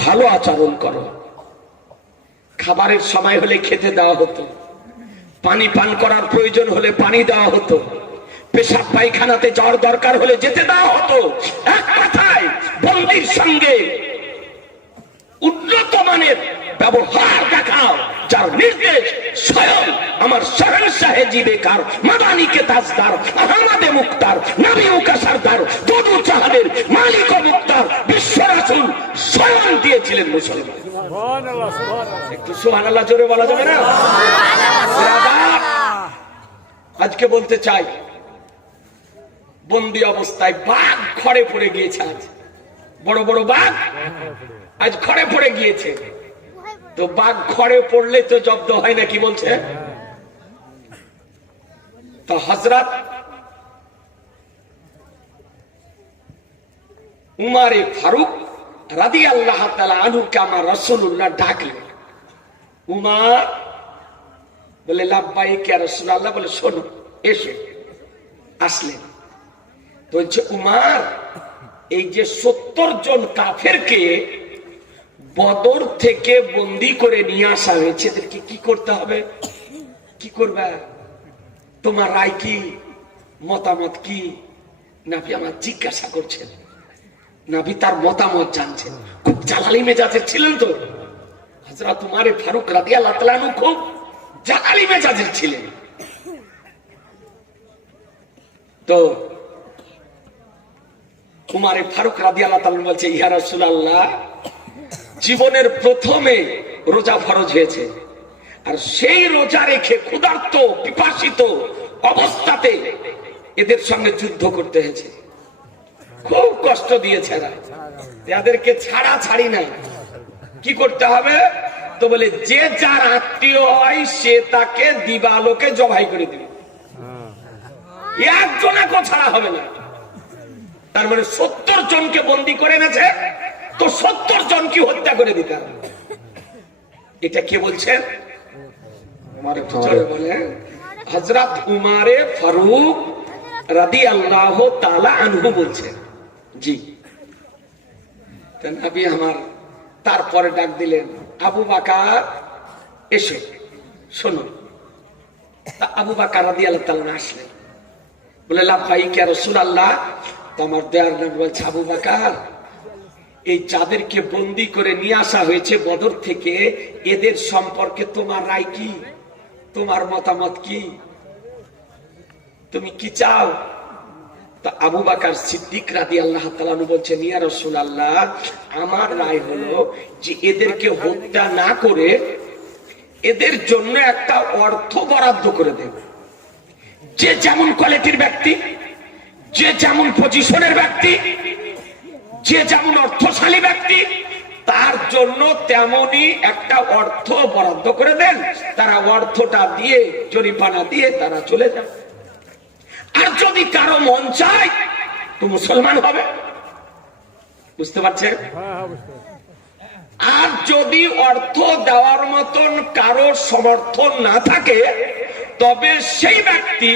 ভালো আচরণ করো। খাবারের সময় হলে খেতে দেওয়া হতো, পানি পান করার প্রয়োজন হলে পানি দেওয়া হতো, পেশাব পায়খানাতে যাওয়ার দরকার হলে যেতে দেওয়া হতো। এক কথায় বন্দীর সঙ্গে উন্নত মানের ব্যবহার দেখাও, যার নির্দেশ স্বয়ং আমার শহনশাহে জিবেকার মাদানিকে তাজদার আহমদে মুক্তার নবী মুকাসারদার দুদু চাহাদের মালিক ও মুক্তার বিশ্ব রাসূল স্বয়ং দিয়েছিলেন মুসলমান। সুবহানাল্লাহ, সুবহানাল্লাহ। একটু সুবহানাল্লাহ জোরে বলা যাবে না? আজকে বলতে চাই, বন্দী অবস্থায় বাঘ খড়ে পড়ে গিয়েছে। আজ বড় বড় বাঘ আজ খড়ে পড়ে গিয়েছে। তো বাঘ খড়ে পড়লে তো জব্দ হয় না, কি বলছে? তো হযরত উমারে ফারুক রাদিয়াল্লাহু তাআলা আনহুকে আমার রাসূলুল্লাহ ডাকলেন। উমার বলে লাব্বাইক ইয়া রাসূলুল্লাহ, বলে শোনো, এসো। আসলেন। তো বলছে, উমার, এই যে 70 জন কাফেরকে বদর থেকে বন্দী করে নিয়ে আসা হয়েছে, এদেরকে কি করতে হবে? কি করবে? তোমার রায় কি, মতামত কি? নবী আমার জিজ্ঞাসা করছেন, নবী তার মতামত জানছেন। খুব জালালি মেজাজের ছিলেন তো হযরত উমারে ফারুক রাদিয়াল্লাহু তাআলা আনহু, খুব জালালি মেজাজের ছিলেন। তো উমারে ফারুক রাদিয়াল্লাহু তাআলা বলছে, ইয়া রাসূলুল্লাহ, জীবনের প্রথমে রোজা ফরজ হয়েছে, আর সেই রোজা রেখে ক্ষুধার্ত পিপাসিত অবস্থাতে এদের সঙ্গে যুদ্ধ করতে হয়েছে। খুব কষ্ট দিয়েছে এরা, এদেরকে ছাড়া ছাড়ি নাই। কি করতে হবে? তো বলে, যে যার আত্মীয় হয় সে তাকে দিবালোকে জবাই করে দিবে, একজনকে ছাড়া হবে না। তার মানে 70 জনকে বন্দী করে এনেছে, তো 70 জনকে হত্যা করে দিতে হবে। এটা কে বলছেন? বলে হযরত উমারে ফারুক রাদিয়াল্লাহু তাআলা আনহু বলছেন। জি। নবী আমার তারপরে ডাক দিলেন, আবু বকর এসো, শোনো। আবু বকর রাদিয়াল্লাহু তাআলা আসলেন। বলে, লাব্বাইক ইয়া রাসূলুল্লাহ। তো আমার দয়ার নবী বলছে, আবু বকর, এই যাদেরকে বন্দী করে নিয়ে আসা হয়েছে বদর থেকে, এদের সম্পর্কে তোমার রায় কি, তোমার মতামত কি, তুমি কি চাও? তা আবু বকর সিদ্দিক রাদিয়াল্লাহু তাআলা বলছেন, ইয়া রাসূলুল্লাহ, আমার রায় হলো যে এদেরকে হত্যা না করে এদের জন্য একটা অর্থ বরাদ্দ করে দেব। যে যেমন কোয়ালিটির ব্যক্তি, যে যেমন পজিশনের ব্যক্তি, যে যেমন অর্থশালী ব্যক্তি, তার জন্য তেমনই একটা অর্থ বরাদ্দ করে দেন। তারা অর্থটা দিয়ে, জরিমানা দিয়ে তারা চলে যান। আর যদি কারো মন চায় তো মুসলমান হবে। বুঝতে পারছেন? আর যদি অর্থ দেওয়ার মতন কারো সমর্থন না থাকে, তবে সেই ব্যক্তি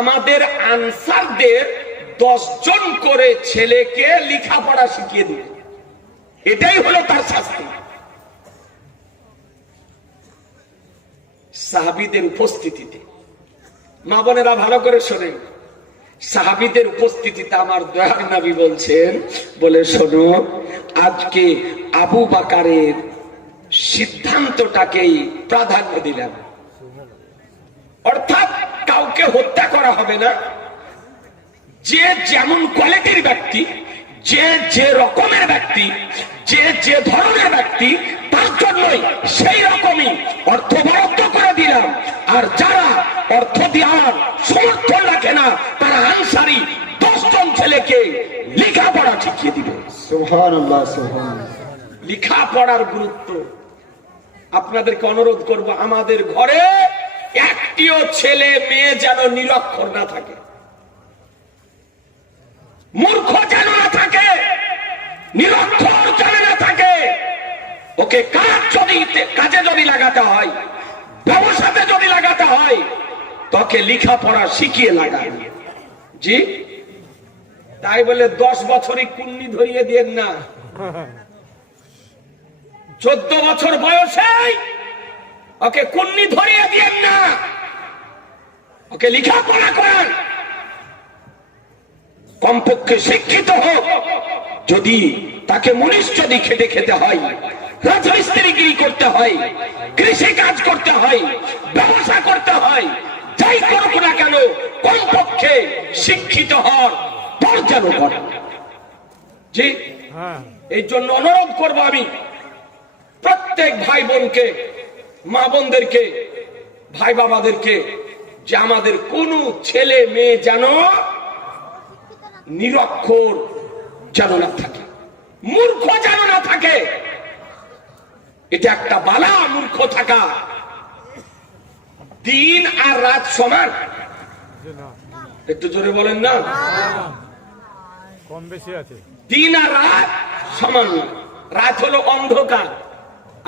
আমাদের আনসারদের 10 জন করে ছেলেকে লেখাপড়া শিখিয়ে দিবে। এটাই হলো তার শাস্তি। সাহাবীদের উপস্থিতিতে, মা বোনেরা ভালো করে শোনেন, সাহাবীদের উপস্থিতিতে আমার দয়ার নবী বলছেন, বলে শোনো, আজকে আবু বকরের সিদ্ধান্তটাকেই প্রাধান্য দিলাম। অর্থাৎ কাউকে হত্যা করা হবে না। যে যেমন কোয়ালিটির ব্যক্তি, যে যে রকমের ব্যক্তি, যে যে ধরনের ব্যক্তি, তার জন্যই সেই রকমই অর্থ বরাদ্দ করে দিলাম। আর যারা অর্থ দেওয়ার সমর্থন রাখে না, তারা আনসারী 10 জন ছেলেকে লেখাপড়া শিখিয়ে দিবে। সুবহানাল্লাহ, সুবহানাল্লাহ। লেখাপড়ার গুরুত্ব আপনাদেরকে অনুরোধ করব, আমাদের ঘরে একটিও ছেলে মেয়ে যেন নিরক্ষর না থাকে, মূর্খ যেন না থাকে, নিরক্ষর যেন না থাকে। ওকে কাজে যদি লাগাতে হয়, ব্যবসাতে যদি লাগাতে হয়, তোকে লেখাপড়া শিখিয়ে লাগায়। জি। তাই বলে 10 বছরই কুন্নি ধরিয়ে দেন না, 14 বছর বয়সে ওকে কুন্নি ধরিয়ে দিয়েন না, ওকে লেখাপড়া করান, কমপক্ষে শিক্ষিত হোক। যদি তাকে মুনিশ যদি খেতে খেতে হয়, রাজমিস্ত্রিগিরি করতে হয়, কৃষি কাজ করতে হয়, ব্যবসা করতে হয়, যাই করুক না কেন কমপক্ষে শিক্ষিত হওয়ার দরজানো করে। জি, এই জন্য অনুরোধ করবো আমি প্রত্যেক ভাই বোনকে, মা বোনদেরকে, ভাই বাবাদেরকে, যে আমাদের কোন ছেলে মেয়ে যেন নিরক্ষর যেন না থাকে, মূর্খ যেন না থাকে। এটা একটা বালা, মূর্খ থাকা। দিন আর রাত সমান, একটু জোরে বলেন না। কম বেশি আছে। দিন আর রাত সমান না। রাত হলো অন্ধকার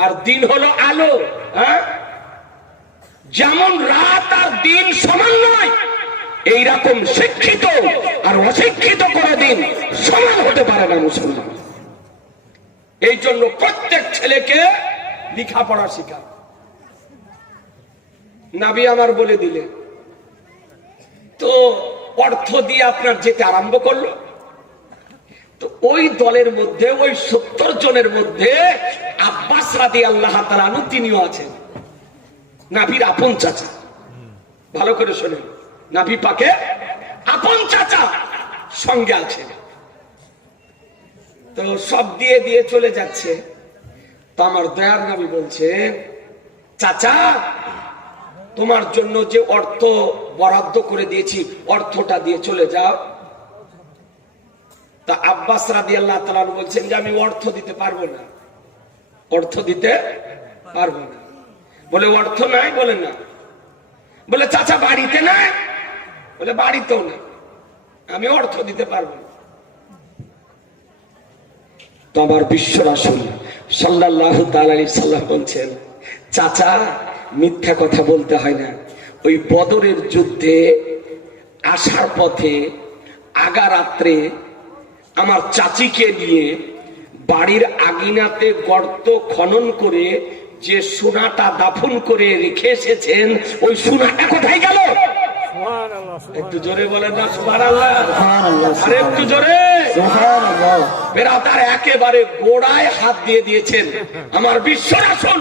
আর দিন হলো আলো। হ্যাঁ, যেমন রাত আর দিন সমান নয়, এইরকম শিক্ষিত আর অশিক্ষিত করে দিন সমান হতে পারে না মুসলমান। এই জন্য প্রত্যেক ছেলেকে লেখাপড়া শিখা। নবী আমার বলে দিলে তো অর্থ দিয়ে আপনার যেতে আরম্ভ করলো। তো ওই দলের মধ্যে, ওই 70 জনের মধ্যে আব্বাস রাদিয়াল্লাহু তাআলা আনহু তিনিও আছেন, নবীর আপন চাচা। ভালো করে শোনেন, নবী পাকে আপন চাচা সঙ্গে আছে। তো সব দিয়ে দিয়ে চলে যাচ্ছে। তো আমার দয়ার নবী বলছে, চাচা তোমার জন্য যে অর্থ বরাদ্দ করে দিয়েছি অর্থটা দিয়ে চলে যাও। তা আব্বাস রাদিয়াল্লাহু তাআলা বলছেন যে আমি অর্থ দিতে পারবো না, অর্থ দিতে পারবো না। বলে অর্থ নাই? বলে না। বলে চাচা বাড়িতে নাই? বলে বাড়িতেও না, আমি অর্থ দিতে পারবো না। তো আমার বিশ্ব রাসূল সাল্লাল্লাহু তাআলা আলাইহি সাল্লাম বলছেন, চাচা মিথ্যা কথা বলতে হয় না। ওই বদরের যুদ্ধে আসার পথে আগা রাত্রে আমার চাচিকে নিয়ে বাড়ির আগিনাতে গর্ত খনন করে যে সোনাটা দাফন করে রেখে এসেছেন, ওই সোনাটা কোথায় গেল? একটু জোরে বলেন না সুবহানাল্লাহ। আর একটু জোরে সুবহানাল্লাহ। বেরাদার একেবারে গোড়ায় হাত দিয়ে দিয়েছেন। আমার বিশ্ব রাসূল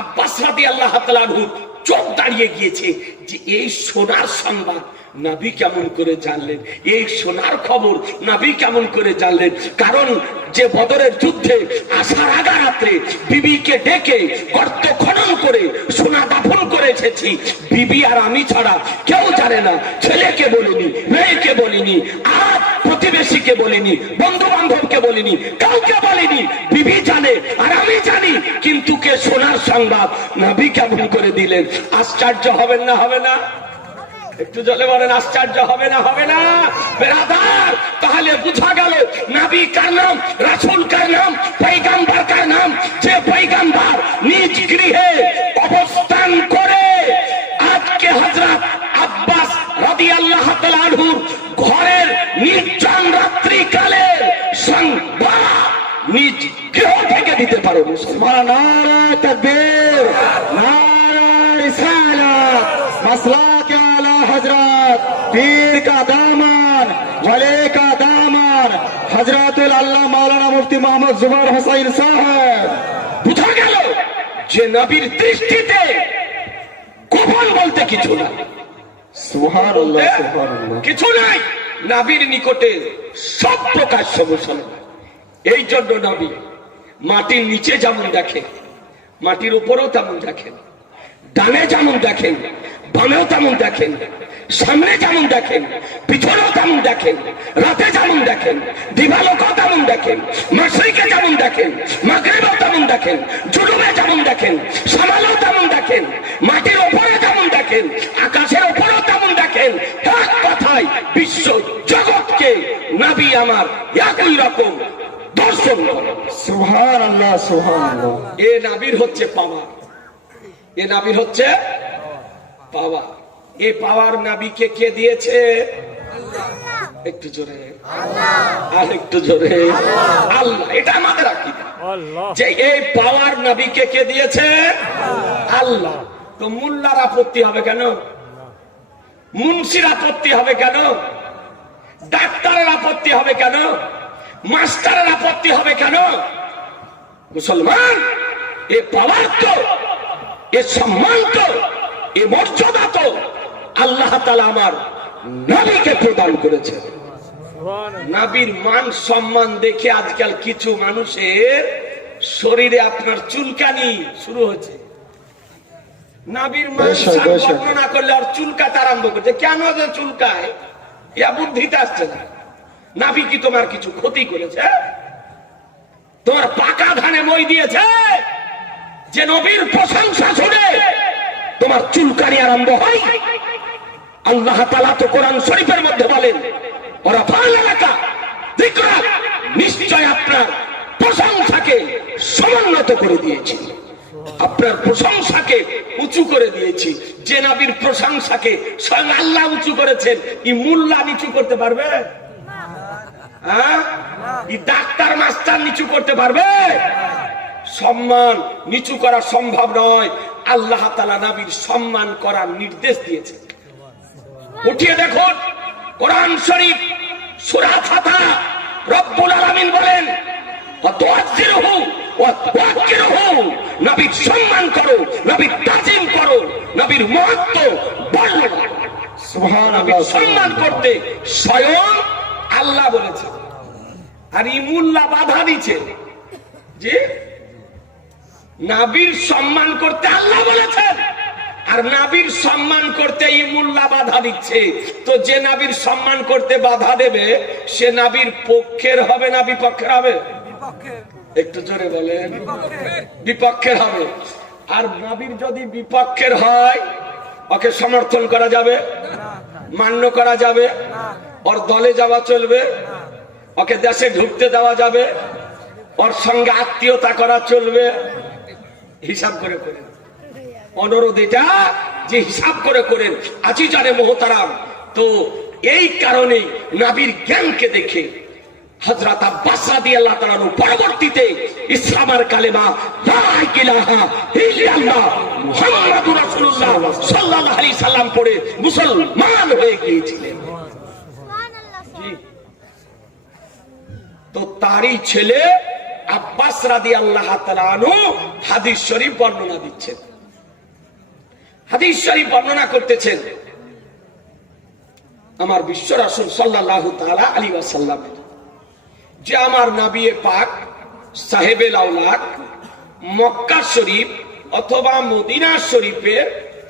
আব্বাস রাদিয়াল্লাহু তাআলা আনহু চোখ দাঁড়িয়ে গিয়েছে যে এই সোনার সংবাদ নবী কেমন করে জানলেন, এই সোনার খবর নবী কেমন করে জানলেন। কারণ যে বদরের যুদ্ধে আসার আগা রাত্রে বিবিকে ডেকে গর্ত খনন করে সোনা দাফন করে এসেছি, বিবি আর আমি ছাড়া কেউ জানে না। ছেলেকে বলিনি, মেয়েকে বলিনি, আর প্রতিবেশীকে বলিনি, বন্ধু বান্ধবকে বলিনি, কাউকে বলিনি। বিবি জানে আর আমি জানি, কিন্তু কে সোনার সংবাদ নবী কেমন করে দিলেন। আশ্চর্য হবেন না? হবে না? একটু জলে বলেন আশ্চর্য হবে না? হবে না বেরাদার? তাহলে বুঝা গেল নবী কার নাম, রাসূল কার নাম, পয়গম্বর কার নাম। যে পয়গম্বর নিজ গৃহে অবস্থান করে আজকে হযরত আব্বাস রাদিয়াল্লাহু তাআলা আনহুর ঘরের নির্জন রাত্রি কালে সংবাদ নিজ গৃহ থেকে দিতে পারো। মুসলমান নারে তাকবীর, নারে রিসালাত, মাসলাকে আলা হযরত পীর কা দামান, ওয়ালি কা দামান, হযরতুল আল্লাহ মাওলানা মুফতি মোহাম্মদ জুবাইর হোসেন সাহেব। বুঝা গেল যে নবীর দৃষ্টিতে গোপন বলতে কিছু না। সুবহানাল্লাহ, সুবহানাল্লাহ, কিছু নাই। নবীর নিকটে সব প্রকাশ্য মুসলমান। এই জন্য নবী মাটির নিচে যেমন দেখেন, মাটির উপরেও তেমন দেখেন, ডানে যেমন দেখেন, বামেও তেমন দেখেন, সামনে যেমন দেখেন, পিছনেও তেমন দেখেন, রাতে যেমন দেখেন, দিবালোকেও তেমন দেখেন, মাশরিকে যেমন দেখেন, মাগরিবেও তেমন দেখেন, জুনুবে যেমন দেখেন, শামালেও তেমন দেখেন, মাটির উপরে যেমন দেখেন, আকাশের উপরেও তেমন দেখেন। এক কথায় বিশ্ব জগৎকে নবী আমার একই রকম দর্শন করেন। সুবহানাল্লাহ, সুবহানাল্লাহ। এ নবীর হচ্ছে পাওয়ার, এ নবীর হচ্ছে পাওয়ার। এই পাওয়ার নবীকে কে দিয়েছে? একটু জোরে, আর একটু জোরে, আল্লাহ। এটা আমাদের আকীদা। আল্লাহ। যে এই পাওয়ার নবীকে কে দিয়েছে? আল্লাহ। তো মোল্লার আপত্তি হবে কেন? মুন্সির আপত্তি হবে কেন? ডাক্তারের আপত্তি হবে কেন? মাস্টারের আপত্তি হবে কেন? মুসলমান, এ পাওয়ার তো, এ সম্মান তো, এ মর্যাদা তো আল্লাহ তাআলা আমার নবীকে প্রদান করেছে। নবীর মান সম্মান দেখে আজকাল কিছু মানুষের শরীরে আপনার চুলকানি শুরু হচ্ছে। নবীর মান বর্ণনা করলে আর চুলকাতে আরম্ভ করছে। কেন যে চুলকায় ইয়া বুদ্ধিতে আসছে না। নবী কি তোমার কিছু ক্ষতি করেছে? তোমার পাকা ধানে মই দিয়েছে যে নবীর প্রশংসা শুনে তোমার চুলকানি আরম্ভ হয়? আল্লাহ তাআলা তো কোরআন শরীফের মধ্যে বলেন, ওরা ফাল এলাকা যিকরা, নিশ্চয় আপনার প্রশংসাকে সমুন্নত করে দিয়েছি, আপনার প্রশংসাকে উঁচু করে দিয়েছি। যে নবীর প্রশংসাকে স্বয়ং আল্লাহ উঁচু করেছেন, এই মোল্লা নিচু করতে পারবে? হ্যাঁ, এই ডাক্তার মাস্টার নিচু করতে পারবে? সম্মান নিচু করা সম্ভব নয়। আল্লাহ তাআলা নবীর সম্মান করার নির্দেশ দিয়েছে। উঠিয়ে দেখুন কোরআন শরীফ সূরা ফাতিহা, রব্বুল আলামিন বলেন, ওয়াতুআজ্জিরুহু ওয়াতুওয়াক্কিরুহু, নবীর সম্মান করো, নবীর তাজিম করো, নবীর মহত্ব বর্ণনা করো। সুবহানাল্লাহ। সম্মান করতে স্বয়ং আল্লাহ বলেছে, আর ইমুল্লাহ বাধা দিচ্ছে যে নবীর সম্মান করতে আল্লাহ বলেছেন, আর নবীর সম্মান করতে ইমুল্লাহ বাধা দিচ্ছে। তো যে নবীর সম্মান করতে বাধা দেবে সে নবীর পক্ষের হবে না বিপক্ষের হবে? একটু জোরে বলেন। বিপক্ষের হবে। আর নবীর যদি বিপক্ষের হয়, ওকে সমর্থন করা যাবে? মান্য করা যাবে? ওর দলে যাওয়া চলবে? ওকে দেশে ঢুকতে দেওয়া যাবে? ওর সঙ্গে আত্মীয়তা করা চলবে? হিসাব করে করেন। অনুরোধ এটা যে হিসাব করে করেন। আজি জানে মোহতারাম। তো এই কারণেই নবীর জ্ঞানকে দেখে হযরত আব্বাস রাদিয়াল্লাহু তাআলা পরবর্তীতে ইসলামের কালেমা লা ইলাহা ইল্লাল্লাহ মুহাম্মাদুর রাসূলুল্লাহ সাল্লাল্লাহু আলাইহি সাল্লাম পড়ে মুসলমান হয়ে গিয়েছিলেন। তো তারই ছেলে আব্বাস রাদিয়াল্লাহু তাআলা আনহু হাদিস শরীফ বর্ণনা দিচ্ছেন। হাদিস শরীফ বর্ণনা করতেছেন আমার বিশ্ব রাসূল সাল্লাল্লাহু তাআলা আলাইহি ওয়াসাল্লাম, যে আমার নবী পাক সাহেবে লাউলাদ মক্কা শরীফ অথবা মদিনা শরীফের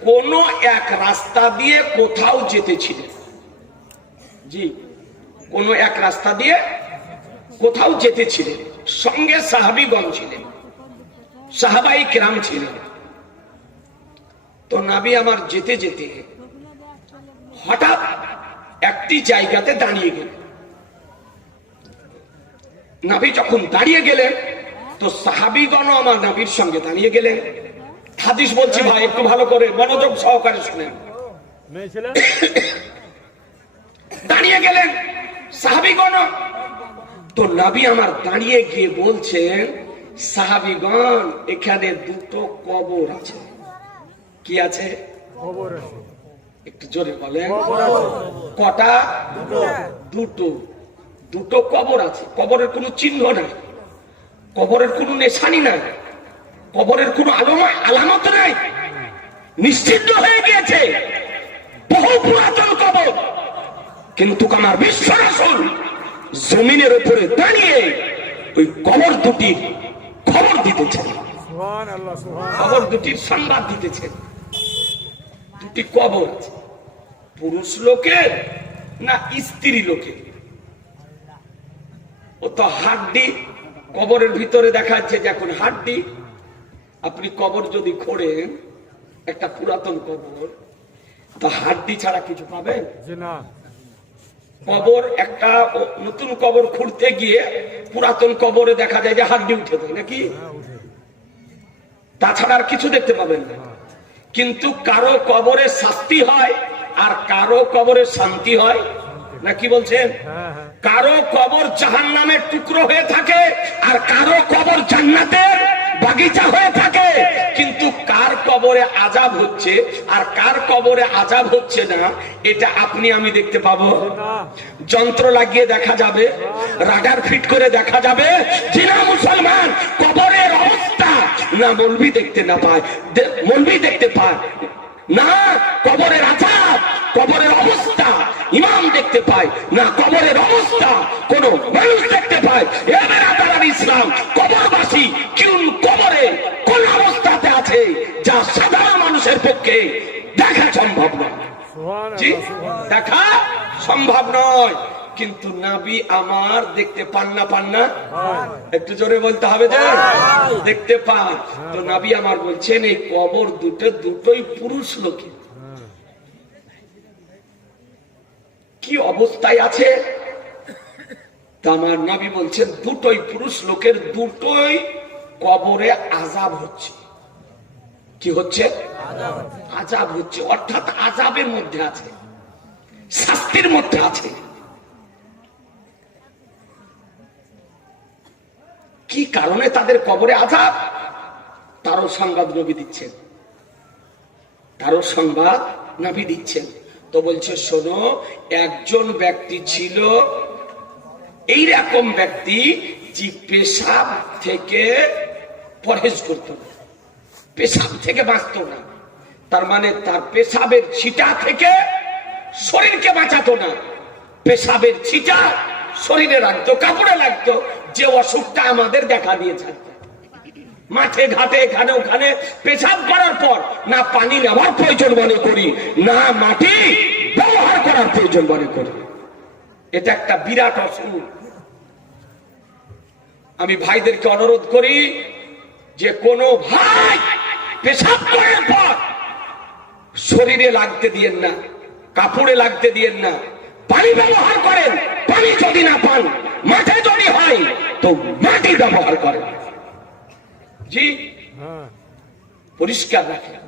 কোন এক রাস্তা দিয়ে কোথাও যেতেছিলেন। জি, কোন এক রাস্তা দিয়ে কোথাও যেতেছিলেন। সঙ্গে সাহাবীগণ ছিলেন, সাহাবাই কেরাম ছিলেন। তো নবী আমার যেতে যেতে হঠাৎ একটি জায়গাতে দাঁড়িয়ে গেলেন। নবী যখন দাঁড়িয়ে গেলেন তো সাহাবীগণ আমার নবীর সঙ্গে দাঁড়িয়ে গেলেন। হাদিস বলছি ভাই, একটু ভালো করে মনোযোগ সহকারে শুনেন। দাঁড়িয়ে গেলেন সাহাবীগণ। তো নবী আমার দাঁড়িয়ে গিয়ে বলছেন, সাহাবীগণ এখানে দুটো কবর আছে। কি আছে? কবর আছে। একটু জোরে বলেন। কটা? দুটো। দুটো কবর আছে। কবরের কোনো চিহ্ন নাই, কবরের কোনো নিশানি নাই, কবরের কোনো আলামত নাই, নিশ্চিত হয়ে গিয়েছে বহু পুরাতন কবর। কিন্তু আমার বিশ্ব রাসূল জমিনের উপরে দাঁড়িয়ে ওই কবর দুটির খবর দিতেছেন। সুবহানাল্লাহ, সুবহানাল্লাহ। কবর দুটির সংবাদ দিতেছেন। দুটি কবর আছে, পুরুষ লোকের না স্ত্রী লোকের? ও তো হাড্ডি কবরের ভিতরে দেখাচ্ছে যে এখন হাড্ডি। আপনি কবর যদি খোঁড়েন, একটা পুরাতন কবর, তো হাড্ডি ছাড়া কিছু পাবেন? না। কবর একটা নতুন কবর খুঁড়তে গিয়ে পুরাতন কবরে দেখা যায় যে হাড্ডি উঠে যায় নাকি? তাছাড়া আর কিছু দেখতে পাবেন না। কিন্তু কারো কবরে শাস্তি হয় আর কারো কবরে শান্তি হয় না, কি বলছেন? কারো কবর জাহান্নামের টুকরো হয়ে থাকে আর কারো কবর জান্নাত বাগিচা হয়ে থাকে, কিন্তু কার কবরে আযাব হচ্ছে আর কার কবরে আযাব হচ্ছে না এটা আপনি আমি দেখতে পাবো? যন্ত্র লাগিয়ে দেখা যাবে, রাডার ফিট করে দেখা যাবে যে না মুসলমান কবরের অবস্থা না মৌলভী দেখতে না পায়, মৌলভী দেখতে পায় না, কবরের আযাব কবরের অবস্থা ইমাম দেখতে পায় না, কবরের অবস্থা কোন মানুষ দেখতে পায়। এবার আদালার ইসলাম কবরবাসী কোন কবরে কোন অবস্থাতে আছে যা সাধারণ মানুষের পক্ষে দেখা সম্ভব নয়। জি, দেখা সম্ভব নয়, কিন্তু নবী আমার দেখতে পান না? পান না? একটু জোরে বলতে হবে যে দেখতে পান। তো নবী আমার বলছেন এই কবর দুটোই পুরুষ লোকে কি অবস্থায় আছে, তা আমার নবী বলছেন দুটোই পুরুষ লোকের দুটোই কবরে আযাব হচ্ছে। কি হচ্ছে? আযাব হচ্ছে, অর্থাৎ আযাবের মধ্যে আছে, শাস্তির মধ্যে আছে। কি কারণে তাদের কবরে আযাব, তারও সংবাদ নবী দিচ্ছেন, তারও সংবাদ নবী দিচ্ছেন। তো বলছে শোনো, একজন ব্যক্তি ছিল এইরকম ব্যক্তি যে পেশাব থেকে পরহেজ করত না, পেশাব থেকে বাঁচত না, তার মানে তার পেশাবের ছিটা থেকে শরীরকে বাঁচাতো না, পেশাবের ছিটা শরীরে রাখতো, কাপড়ে লাগতো, যে অসুখটা আমাদের দেখা দিয়েছে। মাঠে ঘাটে এখানে ওখানে পেশাব করার পর না পানি নেওয়ার প্রয়োজন মনে করি, না মাটি ব্যবহার করার প্রয়োজন মনে করি, এটা একটা বিরাট অসুখ। আমি ভাইদেরকে অনুরোধ করি যে কোন ভাই পেশাব করার পর শরীরে লাগতে দিয়েন না, কাপড়ে লাগতে দিয়েন না, পানি ব্যবহার করেন, পানি যদি না পান, মাঠে যদি হয় তো মাটি ব্যবহার করেন। জি, পরিষ্কার রাখেন।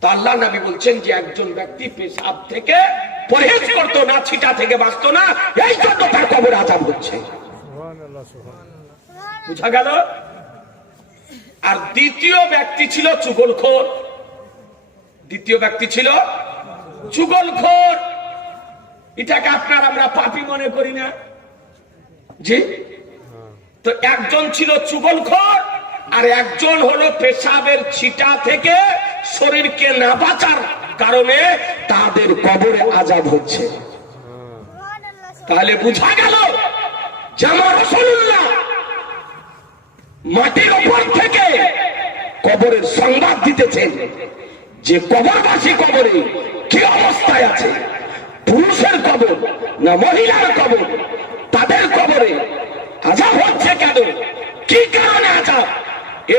তো আল্লাহ নবী বলছেন যে একজন ব্যক্তি পেশাব থেকে পরহেজ করতো না, ছিটা থেকে বাঁচতো না, এই জন্য তার কবরে আযাব হচ্ছে। বুঝা গেল? আর দ্বিতীয় ব্যক্তি ছিল চুগলখোর, দ্বিতীয় ব্যক্তি ছিল চুগলখোর। এটাকে আপনার আমরা পাপী মনে করি না? জি, তো একজন ছিল চুগলখোর আর একজন হলো পেশাবের ছিটা থেকে শরীরকে না বাঁচার কারণে তাদের কবরে আযাব হচ্ছে। তাহলে বুঝা গেল যে আমার রাসূলুল্লাহ মাটির উপর থেকে কবরের সংবাদ দিতেছেন যে কবরবাসী কবরে কি অবস্থায় আছে, পুরুষের কবর না মহিলার কবর, তাদের কবরে আযাব হচ্ছে কেন, কি কারণে আযাব,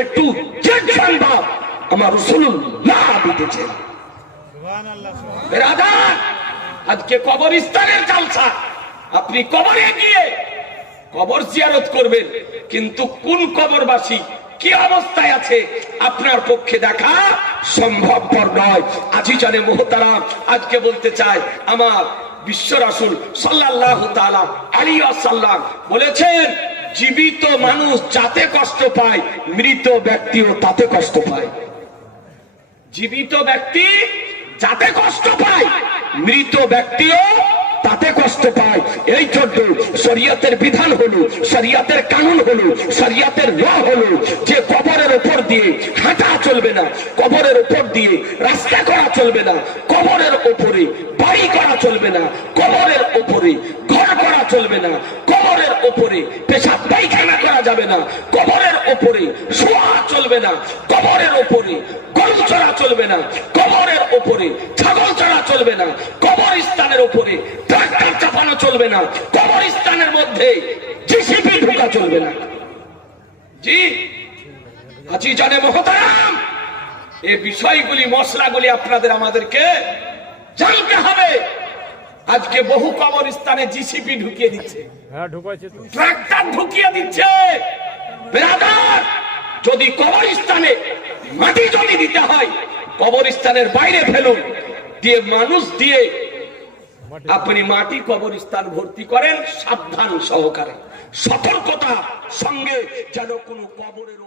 একটু জেদ সংবাদ আমার রাসূলুল্লাহ দিতেছেন। বেরাদার, আজকে কবরস্থানের জালসা, আপনি কবরে গিয়ে কবর জিয়ারত করবেন, কিন্তু কোন কবরবাসী কি অবস্থায় আছে আপনার পক্ষে দেখা সম্ভবপর নয়। আজিজানে মুহতারাম, আজকে বলতে চাই আমার বিশ্ব রাসূল সাল্লাল্লাহু তাআলা আলাইহি ওয়াসাল্লাম বলেছেন জীবিত মানুষ যাতে কষ্ট পায় মৃত ব্যক্তিও তাতে কষ্ট পায়। জীবিত ব্যক্তি যাতে কষ্ট পায় মৃত ব্যক্তিও তাতে কষ্ট পায়। এই জন্য শরীয়তের বিধান হলো, শরীয়তের কানুন হলো, শরীয়তের ল হলো যে কবরের উপর দিয়ে হাঁটা চলবে না, কবরের উপর দিয়ে রাস্তা করা চলবে না, কবরের উপরে বাড়ি করা চলবে না, কবরের উপরে ঘর করা চলবে না, কবরের উপরে পেশাব পায়খানা করা যাবে না, কবরের উপরে শোয়া চলবে না, কবরের উপরে গরু চড়া চলবে না, কবরের উপরে ছাগল চড়া চলবে না, কবরস্থানের উপরে ট্রাক্টর চাপানো চলবে না, কবরস্থানের মধ্যে জিসিবি ঢোকা চলবে না। জি, আজিজানে মুহতারাম, এই বিষয়গুলি মশলাগুলি আপনাদের আমাদেরকে জানতে হবে। আজকে বহু কবরস্থানে জিসিবি ঢুকিয়ে দিচ্ছে, ট্রাক্টর ঢুকিয়ে দিচ্ছে। ব্রাদার, যদি কবরস্থানে মাটি যদি দিতে হয় কবরস্থানের বাইরে ফেলুন, দিয়ে মানুষ দিয়ে আপনি মাটি কবরস্থান ভর্তি করেন, সাবধান সহকারে, সতর্কতা সঙ্গে, যেন কোনো কবরের